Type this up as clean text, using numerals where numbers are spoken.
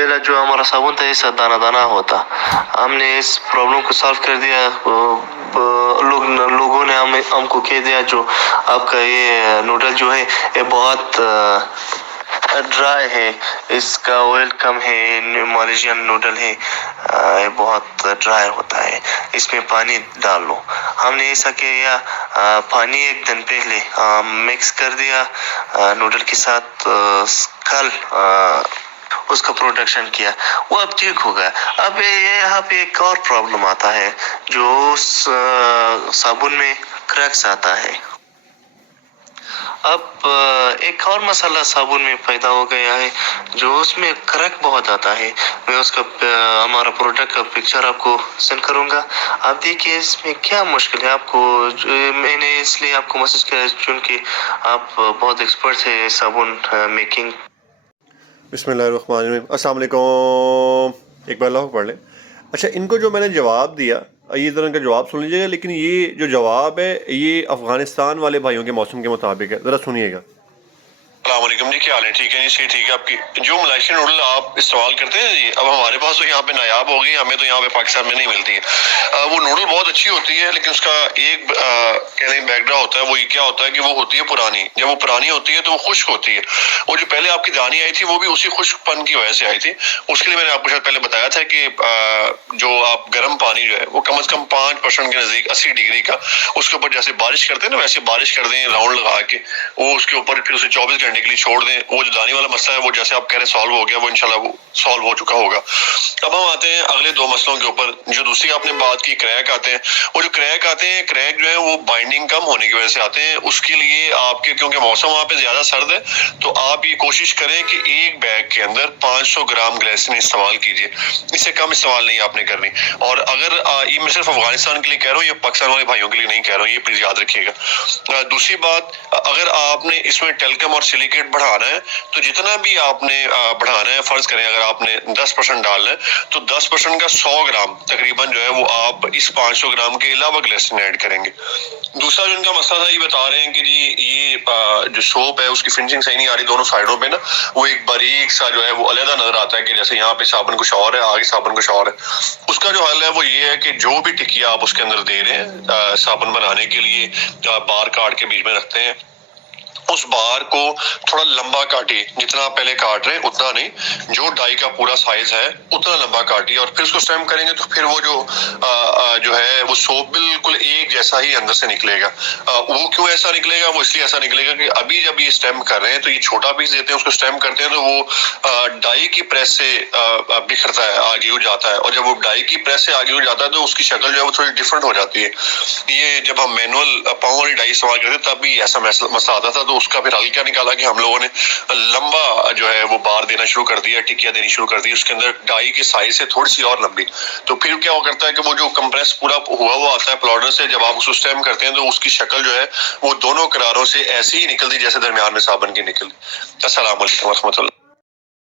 पहला जो हमारा साबुन था ऐसा दाना दाना होता, हमने इस प्रॉब्लम को सॉल्व कर दिया। लोगों ने हमको कह दिया जो आपका ये नूडल जो है ये बहुत ड्राई है, इसका ऑयल कम है, मलेशियन नूडल है ये बहुत ड्राई होता है, इसमें पानी डाल लो। हमने ऐसा किया, पानी एक दिन पहले मिक्स कर दिया नूडल के साथ, कल उसका प्रोडक्शन किया, वो अब ठीक हो गया। अब ये यहाँ पे एक और प्रॉब्लम आता है जो साबुन में क्रैक्स आता है। अब एक और मसाला साबुन में पैदा हो गया है जो उसमें क्रैक बहुत आता है। मैं उसका हमारा प्रोडक्ट का पिक्चर आपको सेंड करूंगा, आप देखिए इसमें क्या मुश्किल है। आपको मैंने इसलिए आपको मैसेज किया क्योंकि आप बहुत एक्सपर्ट है साबुन मेकिंग। बिस्मिल्लाहिर्रहमानिर्रहीम, अस्सलाम वालेकुम। एक बार अल्लाह पढ़ लें। अच्छा, इनको जो मैंने जवाब दिया, ये ज़रा इनका जवाब सुन लीजिएगा, लेकिन ये जो जवाब है ये अफ़गानिस्तान वाले भाइयों के मौसम के मुताबिक है, ज़रा सुनिएगा। अस्सलाम वालेकुम जी, क्या हाल है? ठीक है जी, सही ठीक है। आपकी जो मलेशियन नूडल आप इस्तेमाल करते हैं जी, अब हमारे पास तो यहाँ पे नायाब हो गई, हमें तो यहाँ पे पाकिस्तान में नहीं मिलती है। वो नूडल बहुत अच्छी होती है, लेकिन उसका एक कहने बैकग्राउंड होता है। वो क्या होता है कि वो होती है पुरानी। जब वो पुरानी होती है तो वो खुश्क होती है। वो जो पहले आपकी दानी आई थी वो भी उसी खुश्कपन की वजह से आई थी। उसके लिए मैंने आपको शायद पहले बताया था कि जो आप गर्म पानी जो है वो कम से कम 5% के नज़दीक 80 डिग्री का, उसके ऊपर जैसे बारिश करते हैं ना वैसे बारिश कर दें राउंड लगा के, वो उसके ऊपर फिर उसे 24 घंटे के लिए छोड़ दें। वो जो दानी वाला मसला है वो जैसे आप कह रहे हैं सॉल्व हो गया, वो इंशाल्लाह वो सॉल्व हो चुका होगा। अब हम आते हैं अगले दो मसलों के ऊपर। जो दूसरी आपने बात की क्रैक आते हैं, वो जो क्रैक आते हैं, क्रैक जो है वो बाइंडिंग कम होने की वजह से आते हैं। उसके लिए आपके क्योंकि मौसम वहाँ पे ज्यादा सर्द है तो आप ये कोशिश करें कि एक बैग के अंदर 500 ग्राम ग्लिसरीन इस्तेमाल कीजिए, इससे कम इस्तेमाल नहीं आपने करनी। और अगर ये मैं सिर्फ अफगानिस्तान के लिए कह रहा हूँ, ये पाकिस्तान वाले भाइयों के लिए नहीं कह रहा हूँ, ये प्लीज याद रखिएगा। दूसरी बात, अगर आपने इसमें टेल्कम और सिलिकेट बढ़ाना है तो जितना भी आपने बढ़ाना है, फर्ज करें अगर आपने 10% डालना है तो 10% का 100 ग्राम तकरीबन जो है वो आप इस 500 ग्राम के अलावा ग्लिसरीन ऐड करेंगे। दूसरा जो इनका मसला था, ये बता रहे हैं कि जी ये जो सोप है उसकी फिनिशिंग सही नहीं आ रही दोनों साइडों पे ना, वो एक बारीक सा जो है वो अलग नजर आता है कि जैसे यहाँ पे साबुन कुछ और है, आगे साबुन कुछ और है। उसका जो हल है वो ये है कि जो भी टिकिया आप उसके अंदर दे रहे हैं साबुन बनाने के लिए, बार काट के बीच में रखते हैं, उस बार को थोड़ा लंबा काटिए, जितना आप पहले काट रहे हैं उतना नहीं, जो डाई का पूरा साइज है उतना लंबा काटिए और फिर उसको स्टेम करेंगे तो फिर वो जो है वो सोप बिल्कुल एक जैसा ही अंदर से निकलेगा। वो क्यों ऐसा निकलेगा? वो इसलिए ऐसा निकलेगा कि अभी जब ये स्टेम कर रहे हैं तो ये छोटा पीस देते हैं, उसको स्टेम करते हैं तो वो डाई की प्रेस से बिखरता है, आगे उड़ जाता है, और जब वो डाई की प्रेस से आगे उड़ जाता है तो उसकी शक्ल जो है वो थोड़ी डिफरेंट हो जाती है। ये जब हम मैनुअल पाँव वाली डाई इस्तेमाल करते तब भी ऐसा मसला आता था। तो उसका फिर हल क्या निकाला कि हम लोगों ने लंबा जो है वो बार देना शुरू कर दिया, टिकिया देनी शुरू कर दी, उसके अंदर डाई की साइज से थोड़ी सी और लंबी। तो फिर क्या हो करता है कि वो जो कंप्रेस पूरा हुआ वो आता है प्लाउडर से, जब आप उसको स्टेम करते हैं तो उसकी शक्ल जो है वो दोनों किनारों से ऐसी ही निकलती जैसे दरमियान में साबुन की निकलती। अस्सलाम वालेकुम रहमतुल्लाह।